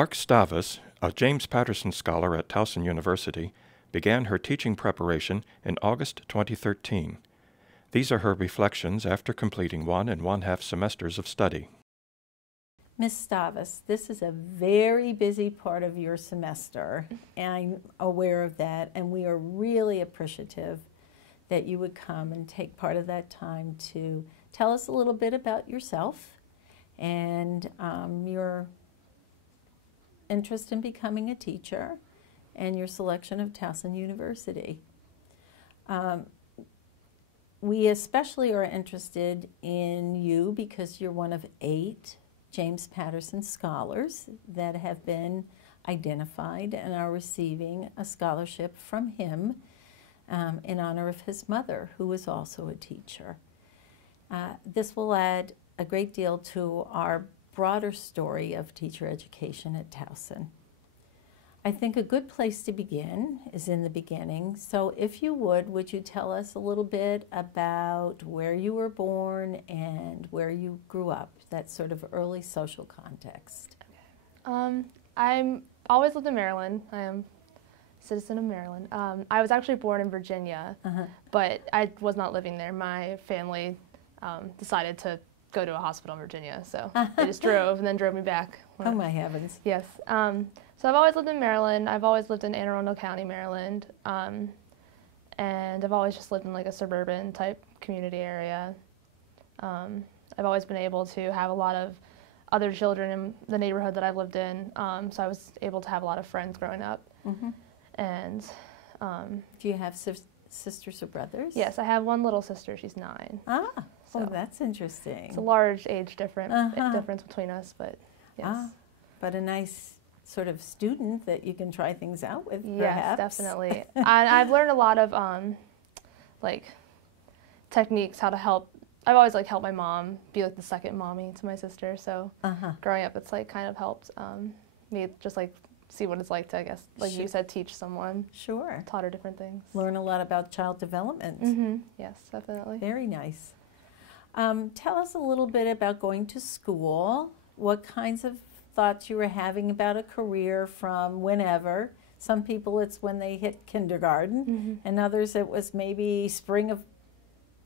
Lark Stawas, a James Patterson scholar at Towson University, began her teaching preparation in August 2013. These are her reflections after completing 1 1/2 semesters of study. Ms. Stawas, this is a very busy part of your semester, and I'm aware of that, and we are really appreciative that you would come and take part of that time to tell us a little bit about yourself and your interest in becoming a teacher and your selection of Towson University. We especially are interested in you because you're one of 8 James Patterson scholars that have been identified and are receiving a scholarship from him in honor of his mother, who was also a teacher. This will add a great deal to our broader story of teacher education at Towson. I think a good place to begin is in the beginning. So if you would you tell us a little bit about where you were born and where you grew up, that sort of early social context? Okay. I'm always lived in Maryland. I am a citizen of Maryland. I was actually born in Virginia, but I was not living there. My family decided to go to a hospital in Virginia, so they just drove and then drove me back. Oh my heavens. Yes. So I've always lived in Maryland. I've always lived in Anne Arundel County, Maryland, and I've always just lived in like a suburban type community area. I've always been able to have a lot of other children in the neighborhood that I've lived in, so I was able to have a lot of friends growing up. And do you have sisters or brothers? Yes, I have one little sister. She's 9. So that's interesting. It's a large age difference between us, but yes. But a nice sort of student that you can try things out with, yes, perhaps. Definitely. And I've learned a lot of like techniques, how to help. I've always like helped my mom be like the second mommy to my sister. So growing up, it's like kind of helped me just like see what it's like to, I guess, like you said, teach someone. Sure. Taught her different things. Learn a lot about child development. Yes, definitely. Very nice. Tell us a little bit about going to school. What kinds of thoughts you were having about a career from whenever. Some people it's when they hit kindergarten, and others it was maybe spring of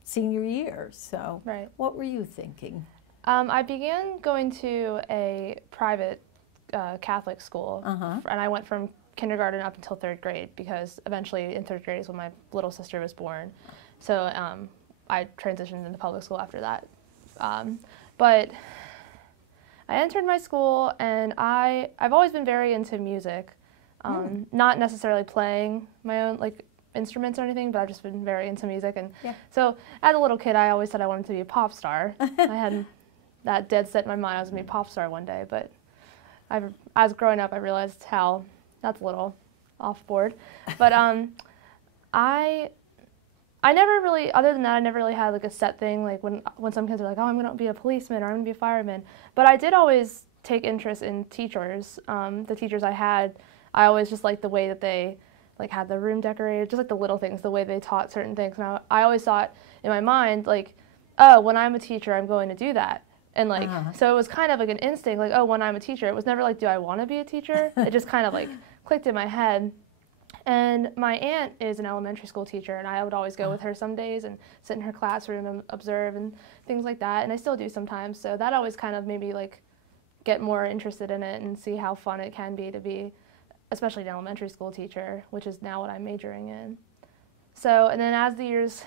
senior year. So what were you thinking? I began going to a private Catholic school, and I went from kindergarten up until 3rd grade because eventually in 3rd grade is when my little sister was born. So I transitioned into public school after that. But I entered my school, and I've always been very into music, not necessarily playing my own like instruments or anything, but I've just been very into music. And so as a little kid, I always said I wanted to be a pop star. I had that dead set in my mind I was going to be a pop star one day, but as growing up, I realized how that's a little off board. But I never really, other than that, I never really had like a set thing, like when some kids are like, oh, I'm going to be a policeman or I'm going to be a fireman. But I did always take interest in teachers. The teachers I had, I always just liked the way that they like had the room decorated, just like the little things, the way they taught certain things. And I always thought in my mind, like, oh, when I'm a teacher, I'm going to do that. And like, so it was kind of like an instinct, like, oh, when I'm a teacher. It was never like, do I want to be a teacher? It just kind of like clicked in my head. And my aunt is an elementary school teacher, and I would always go with her some days and sit in her classroom and observe and things like that, and I still do sometimes. So that always kind of made me like get more interested in it and see how fun it can be to be, especially an elementary school teacher, which is now what I'm majoring in. So, and then as the years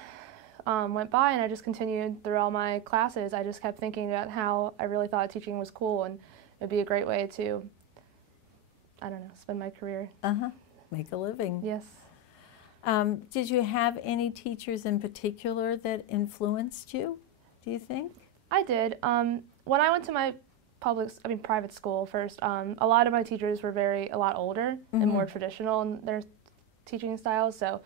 went by and I just continued through all my classes, I just kept thinking about how I really thought teaching was cool and it would be a great way to, I don't know, spend my career. Make a living. Yes. Did you have any teachers in particular that influenced you, do you think? I did. When I went to my private school first, a lot of my teachers were a lot older and more traditional in their teaching styles, so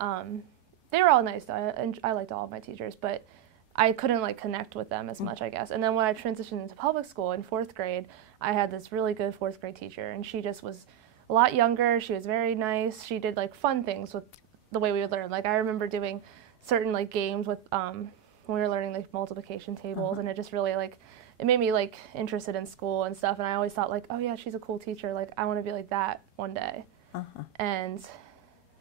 they were all nice. I liked all of my teachers, but I couldn't like connect with them as much, I guess. And then when I transitioned into public school in 4th grade, I had this really good 4th grade teacher, and she just was a lot younger. She was very nice. She did like fun things with the way we would learn. Like I remember doing certain like games with when we were learning like multiplication tables, and it just really like it made me like interested in school and stuff, and I always thought like, oh yeah, she's a cool teacher, like I want to be like that one day. And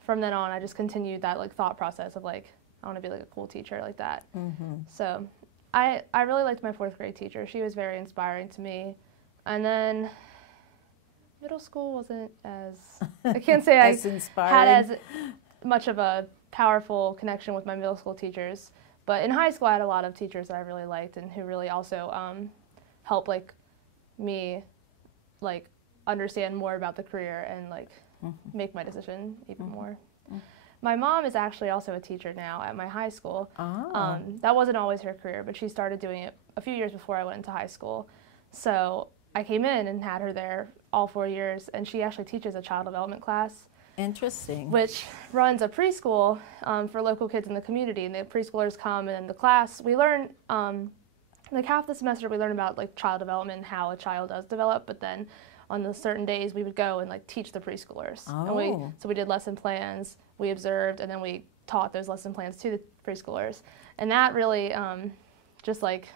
from then on I just continued that like thought process of like I want to be like a cool teacher like that. So I really liked my 4th grade teacher. She was very inspiring to me. And then middle school wasn't as, I can't say as I inspiring. had as much of a powerful connection with my middle school teachers. But in high school I had a lot of teachers that I really liked and who really also helped like me like understand more about the career and like make my decision even more. My mom is actually also a teacher now at my high school. That wasn't always her career, but she started doing it a few years before I went into high school. So I came in and had her there all 4 years, and she actually teaches a child development class. Interesting. Which runs a preschool for local kids in the community, and the preschoolers come, and in the class we learn, like half the semester we learn about like child development and how a child does develop, but then on the certain days we would go and like teach the preschoolers. And so we did lesson plans, we observed, and then we taught those lesson plans to the preschoolers. And that really just like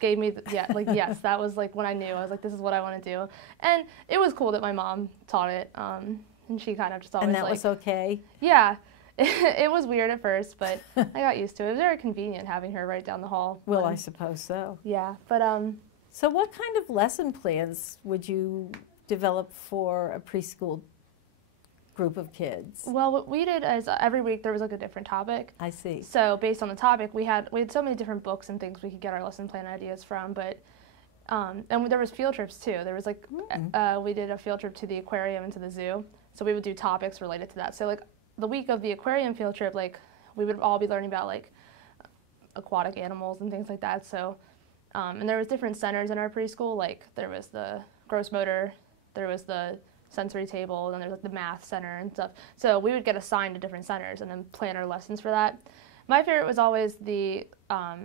gave me, yes, that was like when I knew, I was like, this is what I want to do. And it was cool that my mom taught it, and she kind of just always And that was okay? Yeah. It was weird at first, but I got used to it. It was very convenient having her right down the hall. Well, I suppose so. Yeah, but so what kind of lesson plans would you develop for a preschool group of kids? Well, what we did is every week there was like a different topic. I see. So based on the topic, we had so many different books and things we could get our lesson plan ideas from. But and there was field trips too. There was like we did a field trip to the aquarium and to the zoo. So we would do topics related to that. So like the week of the aquarium field trip, like we would all be learning about like aquatic animals and things like that. So and there was different centers in our preschool. Like there was the gross motor, there was the sensory table, and then there's like the math center and stuff. So we would get assigned to different centers and then plan our lessons for that. My favorite was always the, I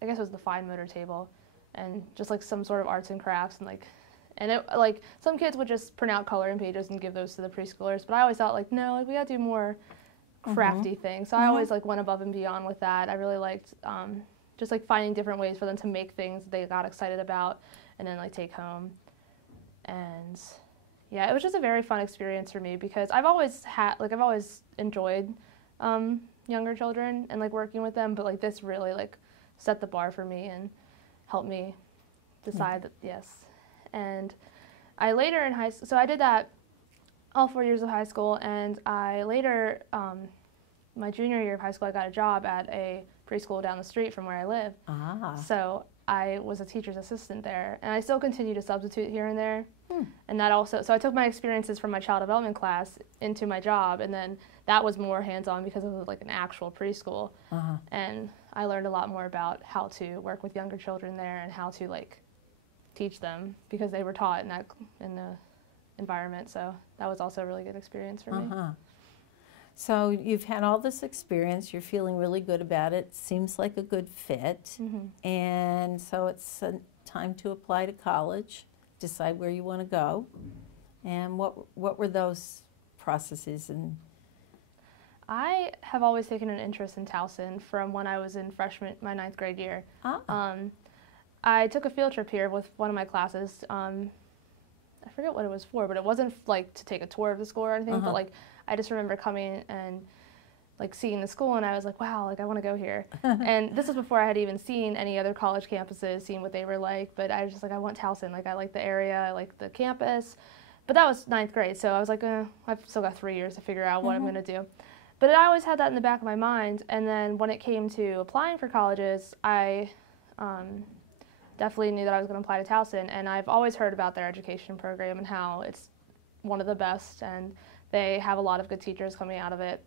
guess it was the fine motor table, and just like some sort of arts and crafts and it, like some kids would just print out coloring pages and give those to the preschoolers, but I always thought like, no, like we gotta do more crafty things. So I always like went above and beyond with that. I really liked just like finding different ways for them to make things that they got excited about and then like take home. And yeah, it was just a very fun experience for me because I've always enjoyed younger children and like working with them, but like this really like set the bar for me and helped me decide that yes. And I later in high school, so I did that all 4 years of high school, and I later, my junior year of high school, I got a job at a preschool down the street from where I live. So I was a teacher's assistant there, and I still continue to substitute here and there. And that also, so I took my experiences from my child development class into my job, and then that was more hands-on because it was like an actual preschool. And I learned a lot more about how to work with younger children there and how to like teach them because they were taught in the environment. So that was also a really good experience for me. So you've had all this experience, you're feeling really good about it, seems like a good fit, and so it's time to apply to college, decide where you want to go. And what were those processes? And I have always taken an interest in Towson from when I was in my 9th grade year. I took a field trip here with one of my classes. I forget what it was for, but it wasn't like to take a tour of the school or anything, but like I just remember coming and like seeing the school, and I was like, wow, like I want to go here. And this was before I had even seen any other college campuses, seen what they were like, but I was just like, I want Towson. Like I like the area, I like the campus. But that was 9th grade, so I was like, I've still got 3 years to figure out what I'm going to do. But I always had that in the back of my mind, and then when it came to applying for colleges, I definitely knew that I was going to apply to Towson, and I've always heard about their education program and how it's one of the best, and they have a lot of good teachers coming out of it.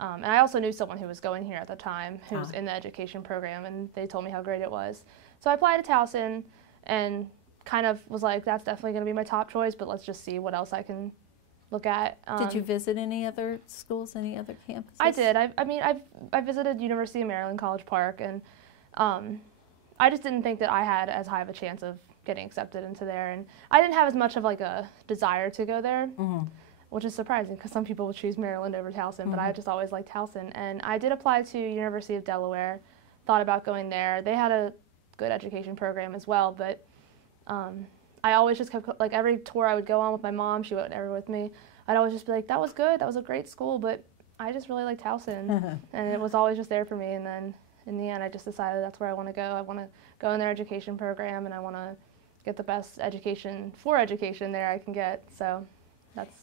And I also knew someone who was going here at the time who was in the education program, and they told me how great it was. So I applied to Towson and kind of was like, that's definitely going to be my top choice, but let's just see what else I can look at. Did you visit any other schools, any other campuses? I did. I visited University of Maryland, College Park, and I just didn't think that I had as high of a chance of getting accepted into there, and I didn't have as much of like a desire to go there, which is surprising because some people would choose Maryland over Towson, but I just always liked Towson. And I did apply to University of Delaware, thought about going there. They had a good education program as well. But I always just kept, like, every tour I would go on with my mom, she went everywhere with me, I'd always just be like, that was good, that was a great school, but I just really like Towson. And it was always just there for me. And then in the end, I just decided that's where I want to go. I want to go in their education program, and I want to get the best education for education there I can get. So that's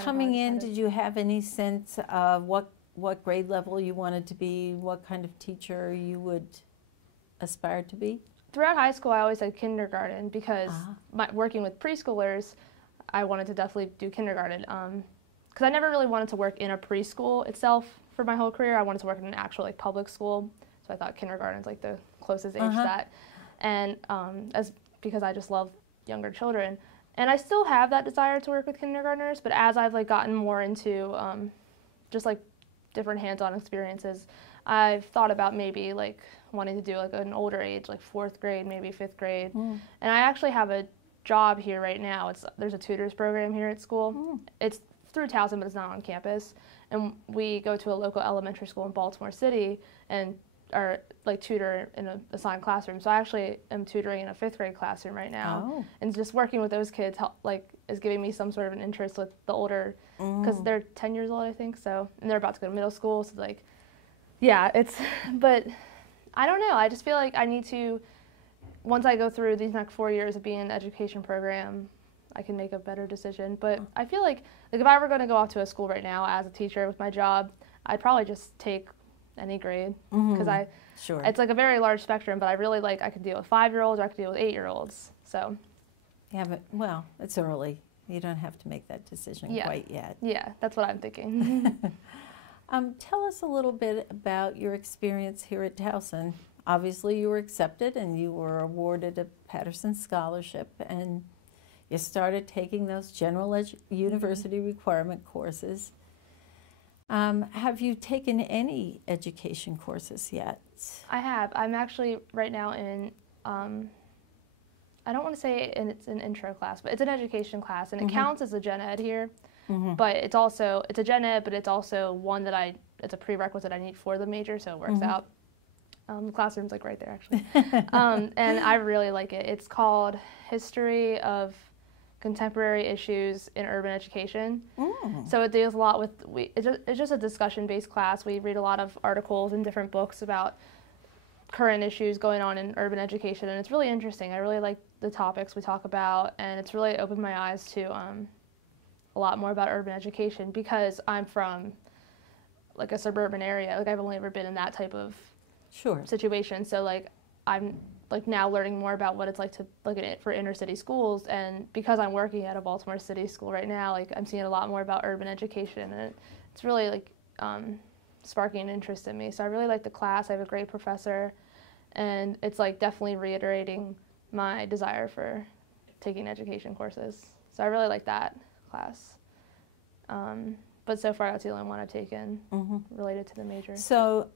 coming in. Did you have any sense of what grade level you wanted to be, what kind of teacher you would aspire to be? Throughout high school, I always said kindergarten because working with preschoolers, I wanted to definitely do kindergarten. Because I never really wanted to work in a preschool itself for my whole career. I wanted to work in an actual like public school, so I thought kindergarten is like the closest age to that. And because I just love younger children, and I still have that desire to work with kindergartners. But as I've like gotten more into just like different hands-on experiences, I've thought about maybe like wanting to do like an older age, like 4th grade, maybe 5th grade. And I actually have a job here right now. There's a tutors program here at school. It's through Towson, but it's not on campus. And we go to a local elementary school in Baltimore City and are like tutor in an assigned classroom. So I actually am tutoring in a 5th grade classroom right now. And just working with those kids is giving me some sort of an interest with the older, because they're 10 years old, I think. So, and they're about to go to middle school. So like, yeah, but I don't know. I just feel like I need to, once I go through these next 4 years of being in an education program, I can make a better decision. But I feel like if I were going to go off to a school right now as a teacher with my job, I'd probably just take any grade, because it's like a very large spectrum, but I really I could deal with 5-year-olds or I could deal with 8-year-olds. So yeah, but well, it's early. You don't have to make that decision quite yet. Yeah, that's what I'm thinking. Tell us a little bit about your experience here at Towson. Obviously, you were accepted and you were awarded a Patterson Scholarship, and you started taking those general university requirement courses. Have you taken any education courses yet? I have. I'm actually right now in, I don't want to say it's an intro class, but it's an education class, and it counts as a gen ed here. But it's a gen ed, but it's also one that it's a prerequisite I need for the major, so it works out. The classroom's like right there, actually. And I really like it. It's called History of Contemporary Issues in Urban Education. So it deals a lot with, it's just a discussion-based class. We read a lot of articles and different books about current issues going on in urban education, and it's really interesting. I really like the topics we talk about, and it's really opened my eyes to a lot more about urban education, because I'm from like a suburban area. Like I've only ever been in that type of situation. So like I'm like now learning more about what it's like to for inner city schools, and because I'm working at a Baltimore City school right now, like I'm seeing a lot more about urban education, and it's really like sparking an interest in me. So I really like the class. I have a great professor, and it's like definitely reiterating my desire for taking education courses. So I really like that class. But so far that's the only one I've taken related to the major. So,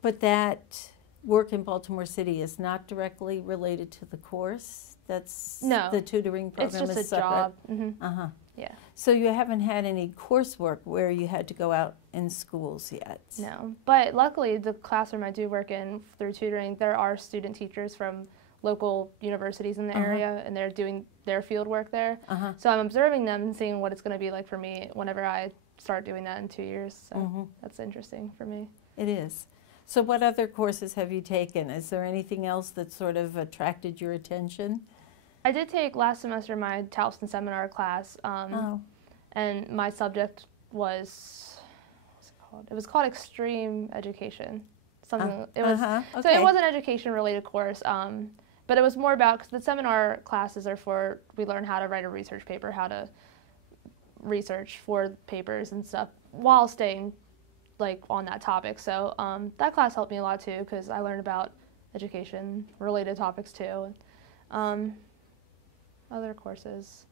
but that work in Baltimore City is not directly related to the course? That's the tutoring program it's just is a separate? job. Yeah. So you haven't had any coursework where you had to go out in schools yet? No, but luckily the classroom I do work in through tutoring, there are student teachers from local universities in the area, and they're doing their field work there. So I'm observing them and seeing what it's going to be like for me whenever I start doing that in 2 years. So that's interesting for me. It is. So what other courses have you taken? Is there anything else that sort of attracted your attention? I did take last semester my Towson seminar class, and my subject was, what's it called? It was called Extreme Education. Something. It was so it was an education related course, but it was more about, because the seminar classes are for, we learn how to write a research paper, how to research for papers and stuff while staying like on that topic. So that class helped me a lot too, because I learned about education related topics too. Other courses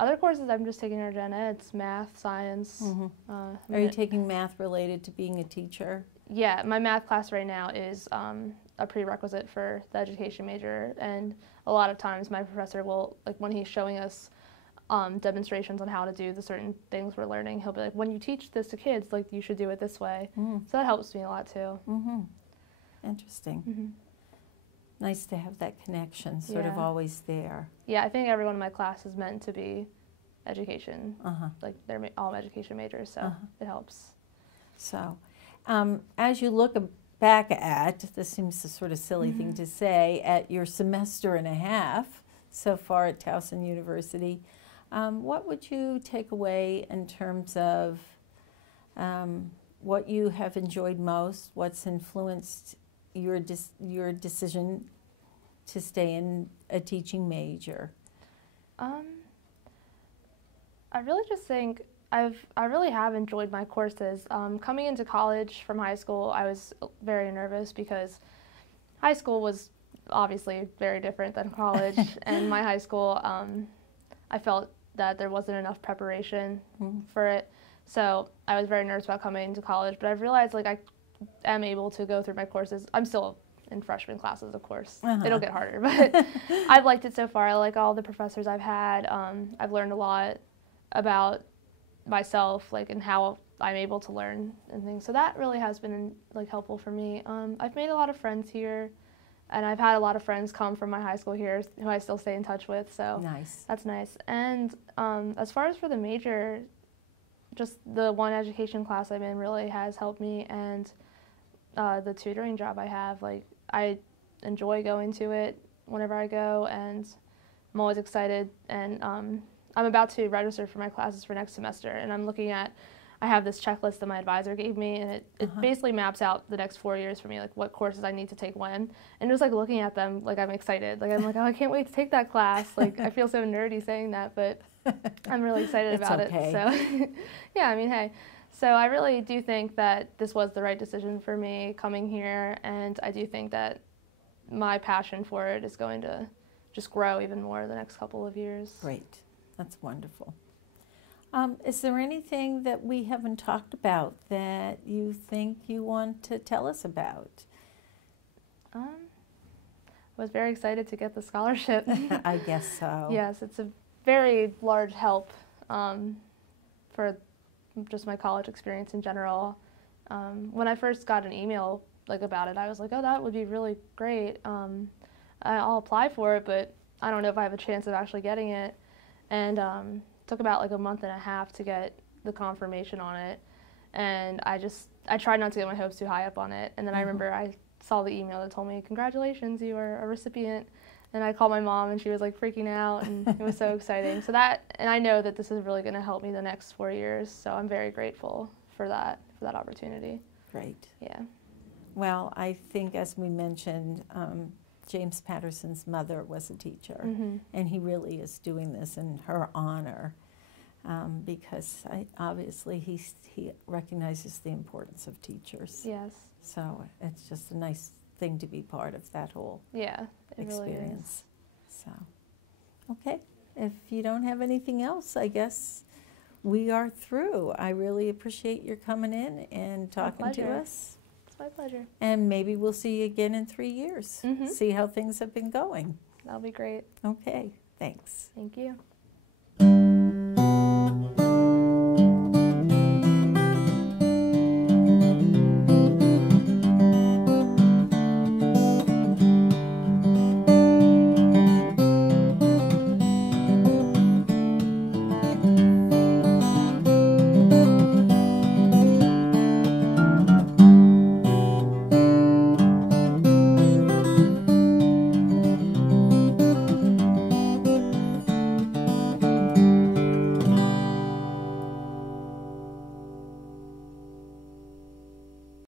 I'm just taking our gen ed. It's math, science. Are you taking math related to being a teacher? Yeah, my math class right now is a prerequisite for the education major, and a lot of times my professor will, like when he's showing us demonstrations on how to do the certain things we're learning, he'll be like, when you teach this to kids, like you should do it this way. So that helps me a lot too. Interesting. Mm-hmm. Nice to have that connection, sort of Yeah. always there. Yeah, I think everyone in my class is meant to be education. Uh-huh. Like they're all education majors, so it helps. So, as you look back at, this seems a sort of silly thing to say, at your semester and a half so far at Towson University, what would you take away in terms of what you have enjoyed most, what's influenced your decision to stay in a teaching major? I really just think I really have enjoyed my courses. Coming into college from high school, I was very nervous because high school was obviously very different than college. And my high school, I felt that there wasn't enough preparation for it. So I was very nervous about coming into college, but I've realized like I am able to go through my courses. I'm still in freshman classes, of course. It'll get harder, but I've liked it so far. I like all the professors I've had. I've learned a lot about myself, like, and how I'm able to learn and things. So that really has been like helpful for me. I've made a lot of friends here, and I've had a lot of friends come from my high school here who I still stay in touch with. So nice. That's nice. And as far as for the major, just the one education class I'm in really has helped me, and the tutoring job I have, like, I enjoy going to it whenever I go, and I'm always excited. And I'm about to register for my classes for next semester, and I'm looking at, I have this checklist that my advisor gave me, and it basically maps out the next 4 years for me, like what courses I need to take when. And just like looking at them, like I'm excited. Like I'm like, oh, I can't wait to take that class. Like I feel so nerdy saying that, but I'm really excited about it. So yeah, I mean, hey. So I really do think that this was the right decision for me coming here, and I do think that my passion for it is going to just grow even more the next couple of years. Great. That's wonderful. Is there anything that we haven't talked about that you think you want to tell us about? I was very excited to get the scholarship. I guess so. Yes, it's a very large help for just my college experience in general. When I first got an email like about it, I was like, oh, that would be really great. I'll apply for it, but I don't know if I have a chance of actually getting it. And it took about like a month and a half to get the confirmation on it. And I tried not to get my hopes too high up on it. And then I remember I saw the email that told me, congratulations, you are a recipient. And I called my mom, and she was like freaking out, and it was so exciting. So and I know that this is really going to help me the next 4 years. So I'm very grateful for that opportunity. Great. Yeah. Well, I think, as we mentioned, James Patterson's mother was a teacher, and he really is doing this in her honor, because obviously he recognizes the importance of teachers. Yes. So it's just a nice thing to be part of that whole experience. Really is. So, okay, if you don't have anything else, I guess we are through. I really appreciate your coming in and talking to us. My pleasure. And maybe we'll see you again in 3 years. See how things have been going. That'll be great. Okay, thanks. Thank you.